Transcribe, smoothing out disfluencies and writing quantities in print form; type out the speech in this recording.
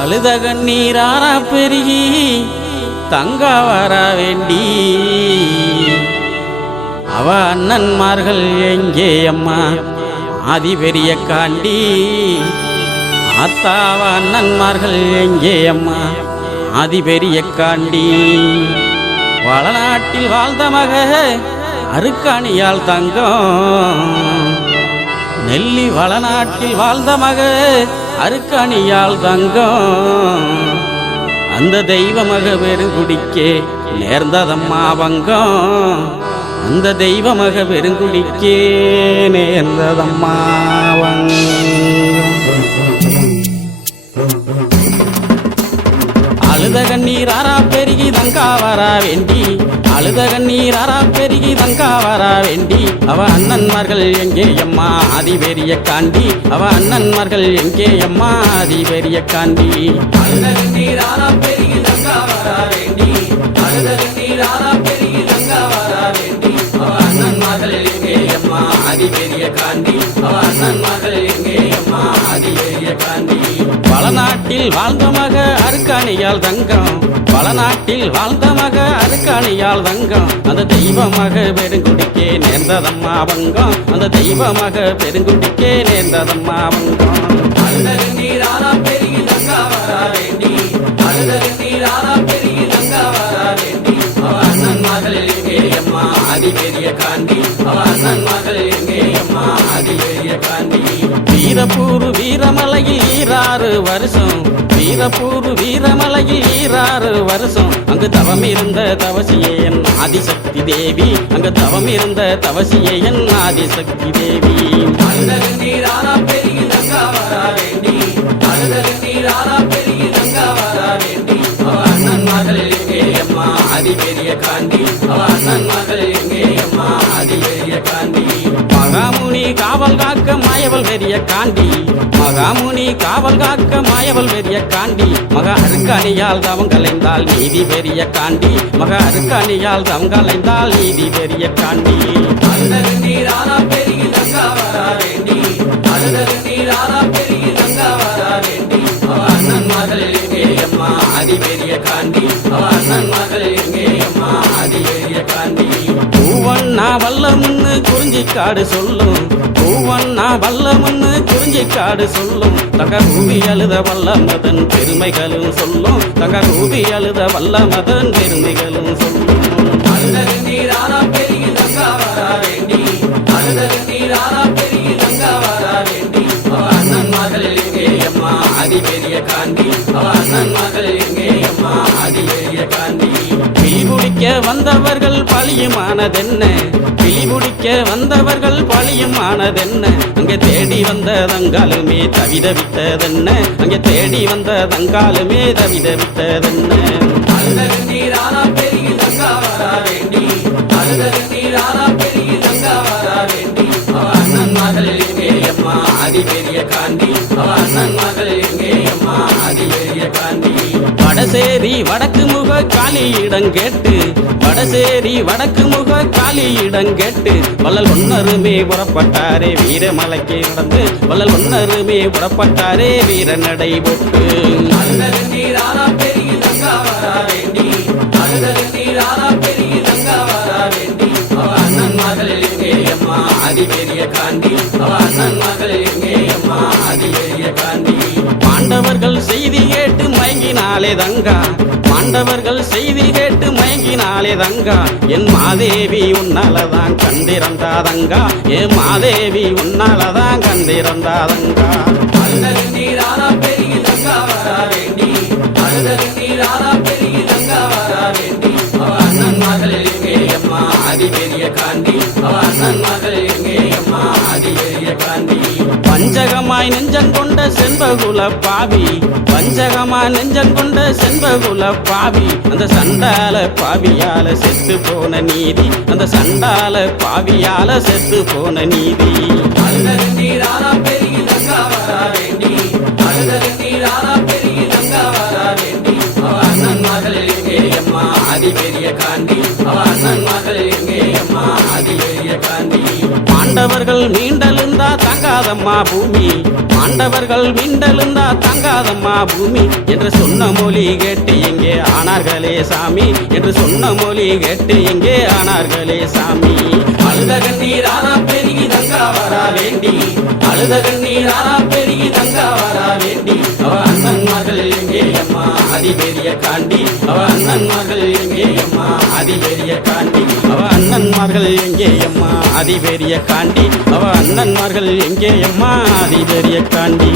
அழுத கண்ணீராரா பெருகி தங்க வர வேண்டி அவ அண்ணன்மார்கள் எங்கே அம்மா ஆதி பெரிய காண்டி ஆத்தாவ அண்ணன்மார்கள் எங்கே அம்மா ஆதி பெரிய காண்டி வளநாட்டில் வாழ்ந்த மக அருக்காணியால் தங்கம் நெல்லி வளநாட்டில் வாழ்ந்த மக அருக்காணியால் தங்கம் அந்த தெய்வ மக பெருங்குடிக்கே நேர்ந்ததம்மா பங்கம் அந்த தெய்வ மக பெருங்குடிக்கே நேர்ந்ததம்மா அழுத கண்ணீராரா பெருகி தங்கா வர வேண்டி அழுத கண்ணீராரா பெருகி தங்கா வர வேண்டி அவ அண்ணன்மார்கள் எங்கே அம்மா ஆதி பெரிய காண்டி அவ அண்ணன்மார்கள் எங்கே அம்மா ஆதி பெரிய காண்டி அழுத கண்ணீராரா பெருகி தங்கா வர வேண்டி அழுத கண்ணீராரா பெருகி தங்கா வர வேண்டி அவ அண்ணன்மார்கள் எங்கே அம்மா ஆதி பெரிய காண்டி அவ அண்ணன்மார்கள் எங்கே அம்மா ஆதி பெரிய காண்டி வளநாட்டில் வாழ்ந்த மக அருக்காணியால் தங்கம் வளநாட்டில் வாழ்ந்த மக அருக்காணியால் தங்கம் அந்த தெய்வ மக பெருங்குடிக்கே நேர்ந்ததம்மா பங்கம் அந்த தெய்வ மக பெருங்குடிக்கே நேர்ந்ததம்மா பங்கம் அழுத கண்ணீராரா பெருகி தங்கா வர வேண்டி அழுத கண்ணீராரா பெருகி தங்கா வர வேண்டி அவ அண்ணன்மார்கள் எங்கே அம்மா ஆதி பெரிய காண்டி அவ அண்ணன்மார்கள் எங்கே அம்மா ஆதி பெரிய காண்டி வீரப்பூர் வீரமலையில் 6 வருஷம் வீரப்பூர் வீரமலையில் 6 வருஷம் அங்கு தவம் இருந்த தவசியே என் ஆதிசக்தி தேவி அங்கு தவம் இருந்த தவசியே என் ஆதிசக்தி தேவி அழுத கண்ணீராரா பெருகி தங்கா வர வேண்டி அழுத கண்ணீராரா பெருகி தங்கா வர வேண்டி அவ அண்ணன்மார்கள் எங்கே அம்மா ஆதி பெரிய காண்டி அவ அண்ணன்மார்கள் எங்கே அம்மா ஆதி பெரிய காண்டி மகாமுனி காவல் காக்க மாயவள் பெரிய காண்டி மகாமுனி காவல் காக்க மாயவள் பெரிய காண்டி மக அருக்காணியால் தவம் கலைந்தால் நீதி பெரிய காண்டி மக அருக்காணியால் தவம் கலைந்தால் நீதி பெரிய காண்டி அழுத கண்ணீராரா பெருகி தங்கா வர வேண்டி அழுத கண்ணீராரா பெருகி தங்கா வர வேண்டி அவ அண்ணன்மார்கள் எங்கே அம்மா ஆதி பெரிய காண்டி அவ அண்ணன்மார்கள் எங்கே அம்மா ஆதி பெரிய காண்டி பூவண்ணா வல்லமுன்னு குறிஞ்சிக்காடு சொல்லும் பூவண்ணா வல்லமுன்னு குறிஞ்சிக்காடு சொல்லும் தங்க ரூபி அழுத வல்லமதன் பெருமைகளும் சொல்லும் தங்க ரூபி அழுத வல்லமதன் பெருமைகளும் சொல்லும் அழுத கண்ணீராரா பெருகி தங்கா வர வேண்டி அழுத கண்ணீராரா பெருகி தங்கா வர வேண்டி அவ அண்ணன்மார்கள் எங்கே அம்மா ஆதி பெரிய காண்டி அவ அண்ணன்மார்கள் எங்கே அம்மா ஆதி பெரிய காண்டி பிடிக்க வந்தவர்கள் பழியுமானதென்ன பிடிக்க வந்தவர்கள் பழியுமானதென்ன அங்கே தேடி வந்த தங்காலுமே தவிதவித்ததென்ன அங்கே தேடி வந்த தங்காலுமே தவிதவித்ததென்ன அழுத கண்ணீராரா பெருகி தங்கா வர வேண்டி அழுத கண்ணீராரா பெருகி தங்கா வர வேண்டி அவ அண்ணன்மார்கள் எங்கே அம்மா ஆதி பெரிய காண்டி அவ அண்ணன்மார்கள் எங்கே அம்மா ஆதி பெரிய காண்டி வடசேரி வடக்கு முக காளியிடம் கேட்டு வடசேரி வடக்கு முக காளியிடம் கேட்டு வள்ளல் ஒன்னருமே புறப்பட்டாரே வீரமலைக்கு நடந்து வள்ளல் ஒன்னருமே புறப்பட்டாரே வீர நடை போட்டு அழுத கண்ணீராரா பெருகி தங்கா வர வேண்டி அழுத கண்ணீராரா பெருகி தங்கா வர வேண்டி அவ அண்ணன்மார்கள் எங்கே அம்மா ஆதி பெரிய காண்டி அவ அண்ணன்மார்கள் எங்கே அம்மா ஆதி பெரிய காண்டி பாண்டவர்கள் செய்தி கேட்டு மயங்கினாலே தங்கா பாண்டவர்கள் செய்தி கேட்டு மயங்கினாலே தங்கா என் மாதேவி உன்னாலதான் கண்டிருந்தாதங்கா என் மாதேவி உன்னாலதான் கண்டிருந்தாதங்கா அழுத கண்ணீராரா பெருகி தங்கா வர வேண்டி அழுத கண்ணீராரா பெருகி தங்கா வர வேண்டி அவ அண்ணன்மார்கள் எங்கே அம்மா ஆதி பெரிய காண்டி அவ அண்ணன்மார்கள் எங்கே அம்மா ஆதி பெரிய காண்டி பஞ்சகமாய் நெஞ்சங்கொண்ட செண்பகுல பாவி பஞ்சகமாய் நெஞ்சங்கொண்ட செண்பகுல பாவி அந்த சண்டால பாவியால செத்து போன நீதி அந்த சண்டால பாவியால செத்து போன நீதி அழுத கண்ணீராரா பெருகி தங்கா வர வேண்டி அழுத கண்ணீராரா பெருகி தங்கா வர வேண்டி அவ அண்ணன்மார்கள் எங்கே அம்மா ஆதி பெரிய காண்டி அவ அண்ணன்மார்கள் எங்கே அம்மா ஆதி பெரிய காண்டி பாண்டவர்கள் மீண்டெழுந்தா தங்கா தாங்காதம்மா பூமி ஆண்டவர்கள் மிண்டலுந்தா தாங்காதம்மா பூமி என்று சொன்ன மொழி கேட்டு எங்கே ஆனார்களே சாமி என்று சொன்ன மொழி கேட்டு எங்கே ஆனார்களே சாமி அழுத கண்ணீரானா பெருகி தங்கா வரா வேண்டி அழுத கண்ணீரானா பெருகி தங்கா வரா வேண்டி அவ அண்ணன் மகள் எங்கே அம்மா அதிபெரிய காண்டி அவ அண்ணன் மகள் எங்கே அம்மா அதிபெரிய காண்டி அவ அண்ணன்மார்கள் எங்கே அம்மா அதிபெரிய காண்டி அவ அண்ணன்மார்கள் எங்கே அம்மா அதிபெரிய காண்டி